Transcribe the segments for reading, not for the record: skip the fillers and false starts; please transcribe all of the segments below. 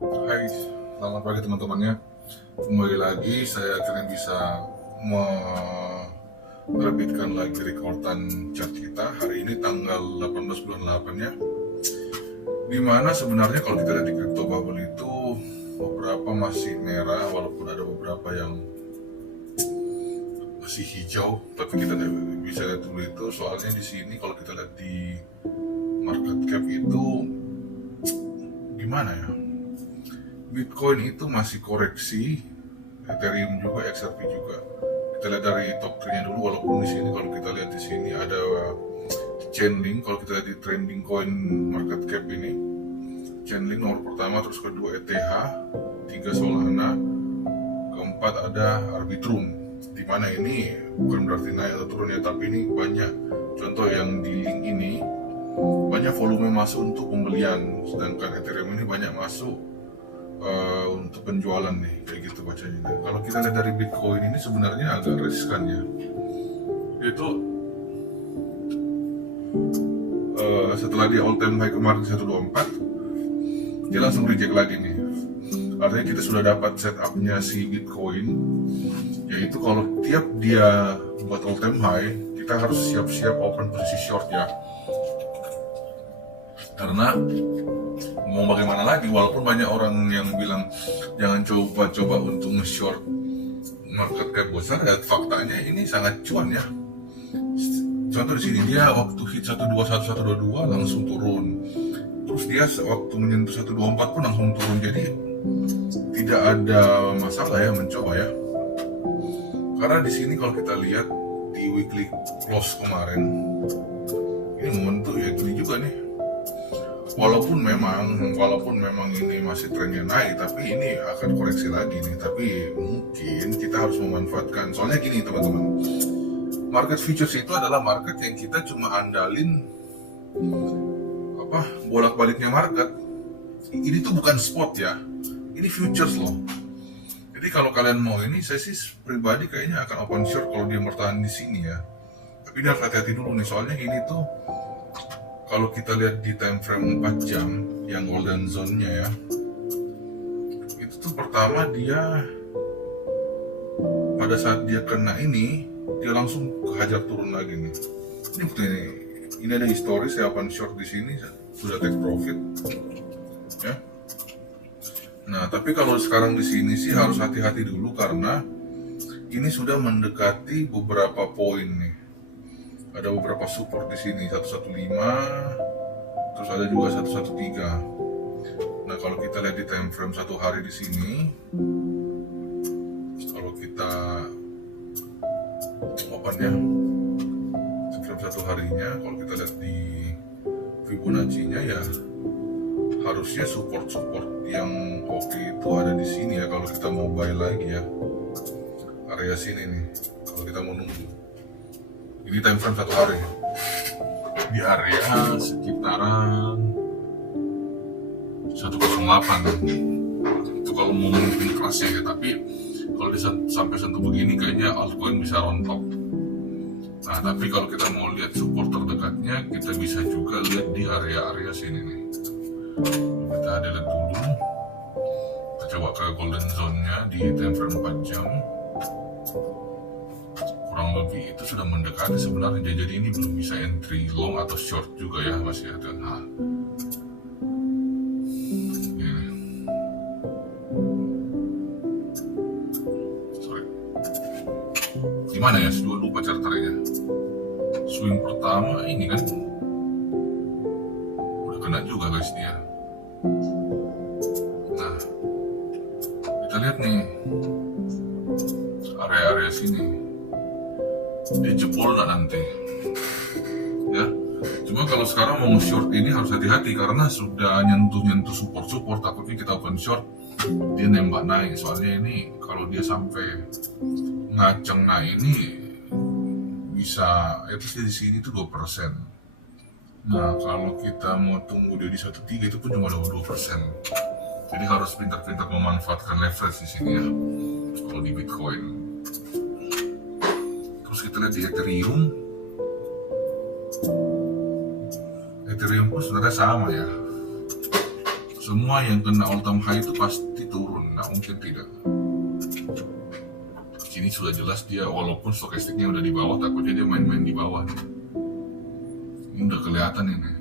Hai, selamat pagi teman-temannya. Kembali lagi saya akhirnya bisa menerbitkan lagi rekordan chat kita. Hari ini tanggal 18 bulan 8 ya. Dimana sebenarnya kalau kita lihat di crypto bubble itu beberapa masih merah, walaupun ada beberapa yang masih hijau. Tapi kita bisa lihat dulu itu, soalnya di sini kalau kita lihat di market cap itu gimana ya? Bitcoin itu masih koreksi, Ethereum juga, XRP juga. Kita lihat dari top 3-nya dulu, walaupun di sini kalau kita lihat di sini ada Chainlink. Kalau kita lihat di trending coin market cap ini, Chainlink nomor pertama, terus kedua ETH, tiga Solana, keempat ada Arbitrum. Di mana ini bukan berarti naik atau turun ya, tapi ini banyak contoh yang di link ini banyak volume masuk untuk pembelian, sedangkan Ethereum ini banyak masuk untuk penjualan nih, kayak gitu bacanya. Nah, kalau kita lihat dari Bitcoin ini sebenarnya agak riskan ya. Itu setelah dia all time high kemarin 124, dia langsung reject lagi nih. Artinya kita sudah dapat setupnya si Bitcoin, yaitu kalau tiap dia buat all time high, kita harus siap-siap open posisi short ya. Karena mau bagaimana lagi, walaupun banyak orang yang bilang jangan coba-coba untuk nge-short market cap besar, ya faktanya ini sangat cuan ya. Contoh di sini dia waktu hit 121 122 langsung turun. Terus dia waktu menyentuh 124 pun langsung turun. Jadi tidak ada masalah ya mencoba ya. Karena di sini kalau kita lihat di weekly close kemarin, ini momentum ya gini juga nih. Walaupun memang ini masih trennya naik, tapi ini akan koreksi lagi nih. Tapi mungkin kita harus memanfaatkan. Soalnya gini teman-teman, market futures itu adalah market yang kita cuma andalin bolak-baliknya market. Ini tuh bukan spot ya, ini futures loh. Jadi kalau kalian mau ini, saya sih pribadi kayaknya akan open short kalau dia bertahan di sini ya. Tapi dia harus hati-hati dulu nih, soalnya ini tuh kalau kita lihat di time frame 4 jam yang golden zone-nya ya, itu tuh pertama dia pada saat dia kena ini, dia langsung kehajar turun lagi nih. Ini bukti ini ada histori, saya open short di sini sudah take profit ya. Nah, tapi kalau sekarang di sini sih harus hati-hati dulu karena ini sudah mendekati beberapa poin nih. Ada beberapa support di sini 115, terus ada juga 113. Nah, kalau kita lihat di time frame satu hari di sini, kalau kita open ya, time frame satu harinya, kalau kita lihat di Fibonacci-nya ya, harusnya support yang oke itu ada di sini ya. Kalau kita mau buy lagi ya, area sini nih. Kalau kita mau nunggu, ini time frame satu hari di area sekitaran 108 itu kalau mau memimpin kelasnya ya. Tapi kalau sampai sentuh begini kayaknya altcoin bisa rontok. Nah, tapi kalau kita mau lihat support terdekatnya, kita bisa juga lihat di area-area sini nih. Kita lihat dulu, kita coba ke golden zone-nya di time frame 4 jam. Kurang lebih itu sudah mendekati sebenarnya, jadi ini belum bisa entry long atau short juga ya, masih ada. Nah, gimana ya, lupa cara tariknya. Swing pertama ini kan udah kena juga guys dia. Nah, kita lihat nih area-area sini, dia jebol nggak nanti ya. Cuma kalau sekarang mau short ini harus hati-hati karena sudah nyentuh support, takutnya kita open short dia nembak naik. Soalnya ini kalau dia sampai ngaceng naik ini bisa itu di sini tuh 2%. Nah, kalau kita mau tunggu dia di 13 itu pun cuma 2%. Jadi harus pintar-pintar memanfaatkan leverage di sini ya. Kalau di Bitcoin. Terus kita lihat di Ethereum. Ethereum pun sebenarnya sama ya. semua yang kena all time high itu pasti turun, nggak mungkin tidak. Ini sudah jelas dia walaupun stokastiknya udah di bawah, takutnya dia main-main di bawah nih. Ini udah kelihatan ini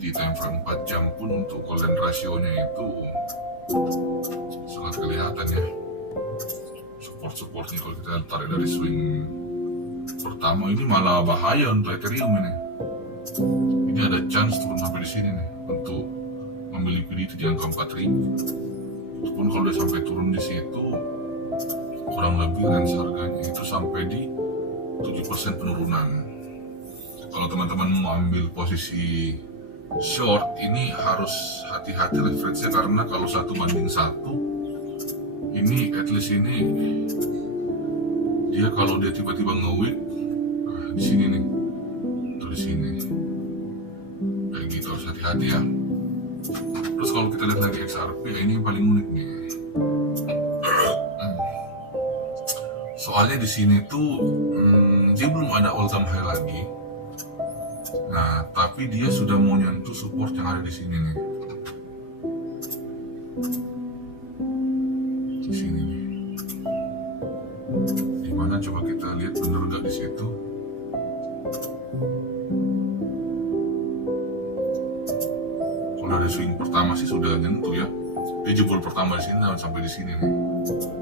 di time frame 4 jam pun untuk golden ratio-nya itu sangat kelihatan ya. Support-supportnya kalau kita tarik dari swing pertama ini malah bahaya untuk Ethereum ini. Ini ada chance turun sampai di sini nih untuk memiliki liquidity di angka 4.000. Walaupun kalau dia sampai turun di situ, kurang lebih range harganya itu sampai di 7% penurunan. Kalau teman-teman mau ambil posisi short, ini harus hati-hati leverage-nya, karena kalau 1:1, ini at least ini dia kalau dia tiba-tiba nge-wick, di sini nih, tuh di sini, kayak gitu, harus hati-hati ya. Terus kalau kita lihat lagi XRP, ini yang paling unik nih. Soalnya di sini tuh dia belum ada all time high lagi. Nah, tapi dia sudah mau nyentuh support yang ada di sini nih. Di sini nih. Dimana coba kita lihat bener gak di situ? Kalau dari swing pertama sih sudah nyentuh ya. Dia jebol pertama di sini dan sampai di sini nih.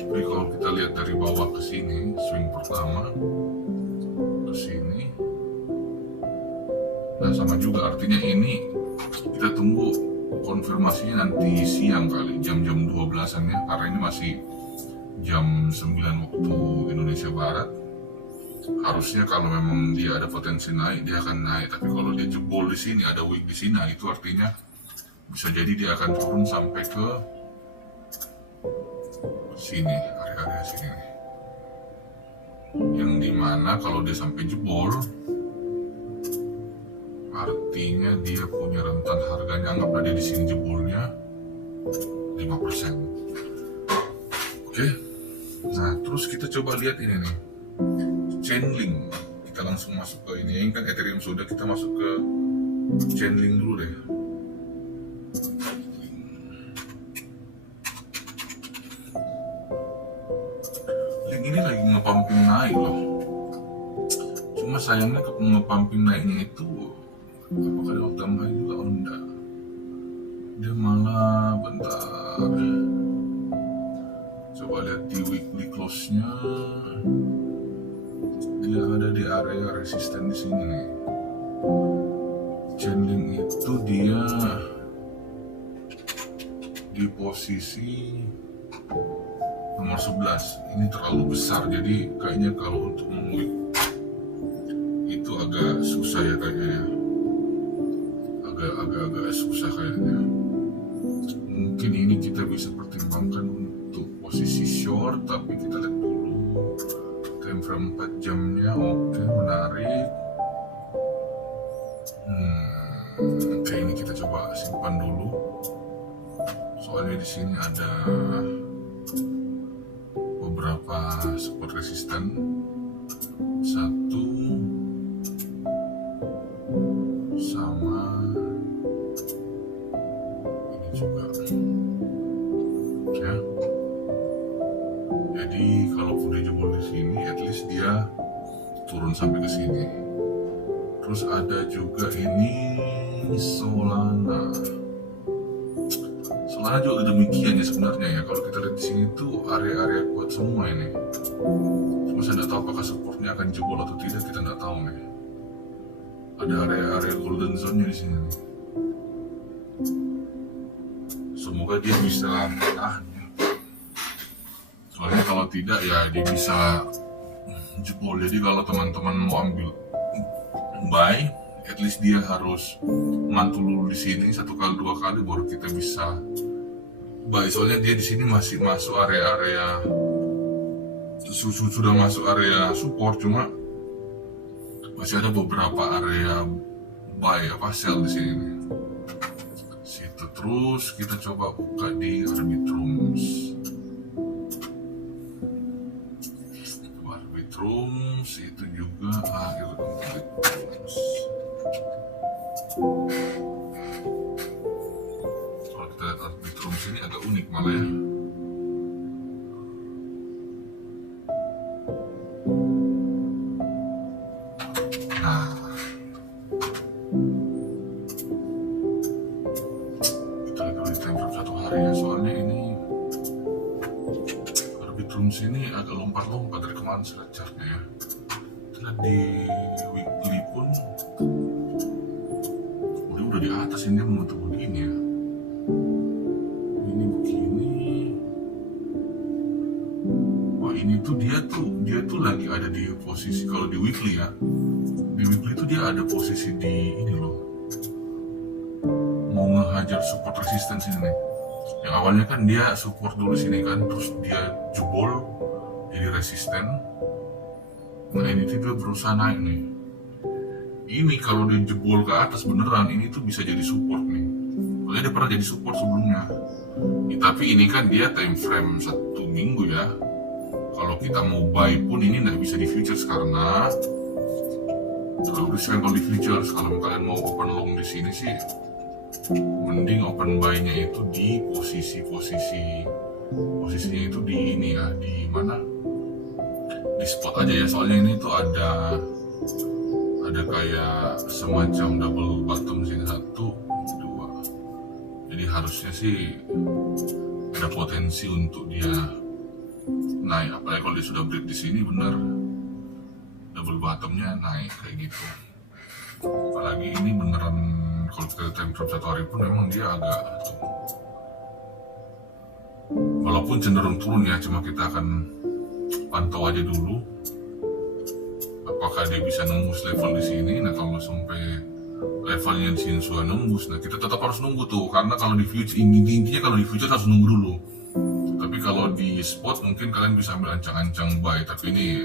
Tapi kalau kita lihat dari bawah ke sini, swing pertama ke sini, nah sama juga, artinya ini kita tunggu konfirmasinya nanti siang kali, jam-jam 12-an ya, karena ini masih jam 9 waktu Indonesia Barat. Harusnya kalau memang dia ada potensi naik, dia akan naik. Tapi kalau dia jebol di sini, ada wick di sini, nah itu artinya bisa jadi dia akan turun sampai ke sini, area-area sini. Yang dimana kalau dia sampai jebol, artinya dia punya rentan harganya, anggaplah dia di sini jebolnya 5%. Oke. Nah, terus kita coba lihat ini nih. Chainlink. Kita langsung masuk ke ini kan Ethereum sudah, kita masuk ke Chainlink dulu deh. Link ini lagi ngepumping naik loh. Cuma sayangnya ngepumping naiknya itu apakah ada all time high juga? Oh enggak. Dia malah bentar. Coba lihat di weekly close-nya. Dia ada di area resisten di sini nih. Chainlink itu dia di posisi nomor 11. Ini terlalu besar, jadi kayaknya kalau untuk menguik itu agak susah ya kayaknya. Agak susah kayaknya. Mungkin ini kita bisa pertimbangkan untuk posisi short, tapi kita lihat dulu time frame 4 jamnya. Oke, menarik. Oke, ini kita coba simpan dulu. Soalnya di sini ada beberapa support resisten. Satu sama ini juga. Ya. Jadi kalaupun dia jebol di sini, at least dia turun sampai ke sini. Terus ada juga ini Solana. Solana juga demikian ya sebenarnya ya. Kalau kita lihat di sini tuh area-area kuat semua ini. Cuma saya nggak tahu apakah supportnya akan jebol atau tidak, kita nggak tahu nih. Ada area-area golden zone-nya di sini nih. Semoga dia bisa tahan ya. Soalnya kalau tidak ya dia bisa jebol. Jadi kalau teman-teman mau ambil buy, at least dia harus mantul dulu di sini 1 kali 2 kali baru kita bisa buy. Soalnya dia di sini masih masuk area-area sudah masuk area support, cuma masih ada beberapa area buy sell di sini. Situ terus kita coba buka di Arbitrums. Arbitrums itu juga Arbitrums. ini agak unik malah ya. Nah, kita lihat di time frame 1 hari ya, soalnya ini Arbitrums ini agak lompat-lompat dari kemarin chartnya ya. Kita di weekly pun udah di atas, ini menutup begini ya. Ini begini. Wah, ini tuh dia tuh lagi ada di posisi, kalau di weekly ya. Di weekly itu dia ada posisi di ini loh. Mau ngehajar support resistance ini nih. Yang awalnya kan dia support dulu sini kan, terus dia jebol jadi resisten. Nah, ini tuh dia berusaha naik nih. Ini kalau dia jebol ke atas beneran, ini tuh bisa jadi support nih. Soalnya dia pernah jadi support sebelumnya. Ya, tapi ini kan dia time frame 1 minggu ya. Kalau kita mau buy pun ini nggak bisa di futures karena terlalu riskan kalau di futures. Kalau kalian mau open long di sini sih, mending open buy-nya itu di posisinya itu di ini ya, di mana? Di spot aja ya. Soalnya ini tuh ada kayak semacam double bottom sini 1, 2. Jadi harusnya sih ada potensi untuk dia naik, apalagi kalau dia sudah break di sini benar double bottomnya naik kayak gitu. Apalagi ini beneran kalau kita time frame 1 hari pun memang dia agak tuh, walaupun cenderung turun ya, cuma kita akan pantau aja dulu apakah dia bisa nembus level di sini. Nah, kalau sampai levelnya di sini sudah nembus, nah kita tetap harus nunggu tuh, karena kalau di future intinya kalau di future harus nunggu dulu. Tapi kalau di spot mungkin kalian bisa ambil ancang-ancang buy, tapi ini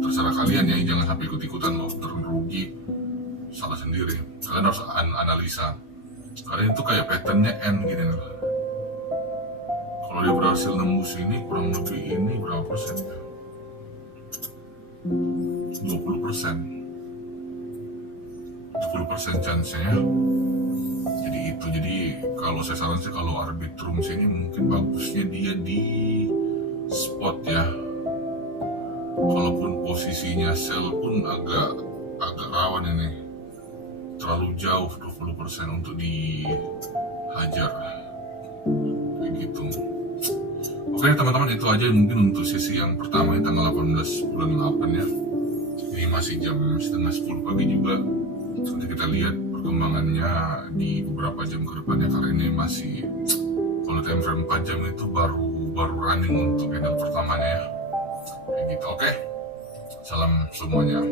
terserah kalian ya, jangan sampai ikut-ikutan loh, rugi, salah sendiri. Kalian harus analisa, kalian itu kayak patternnya N gini nih. Kalau dia berhasil nembus ini, kurang lebih ini berapa persen ya? 20% chance-nya ya. Jadi kalau saya saran sih, kalau Arbitrums ini mungkin bagusnya dia di spot ya. Kalaupun posisinya sell pun agak rawan ini, terlalu jauh 20% untuk dihajar kayak gitu. Oke teman-teman, itu aja mungkin untuk sesi yang pertama ini tanggal 18 bulan 8 ya. Ini masih jam setengah 10 pagi juga. Nanti kita lihat perkembangannya di beberapa jam ke depannya, karena ini masih, kalau time frame 4 jam itu baru running untuk candle pertamanya ya. Kayak gitu. Oke. Salam semuanya.